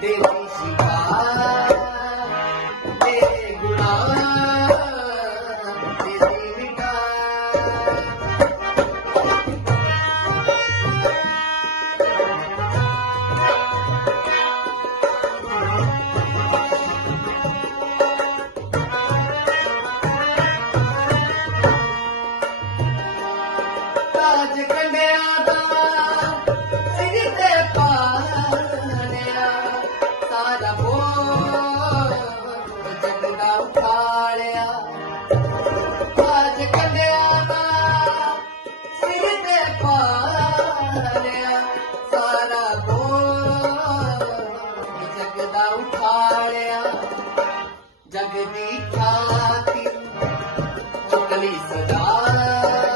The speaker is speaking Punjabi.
ਤੇਰੀ ਸਿਖਾ ਤੇਰੇ ਗੁਣਾ ਤੇਰੀ ਵਿਕਾ ਤਾਜ ਕੰਡਿਆ जगदीख्याति सकली सदा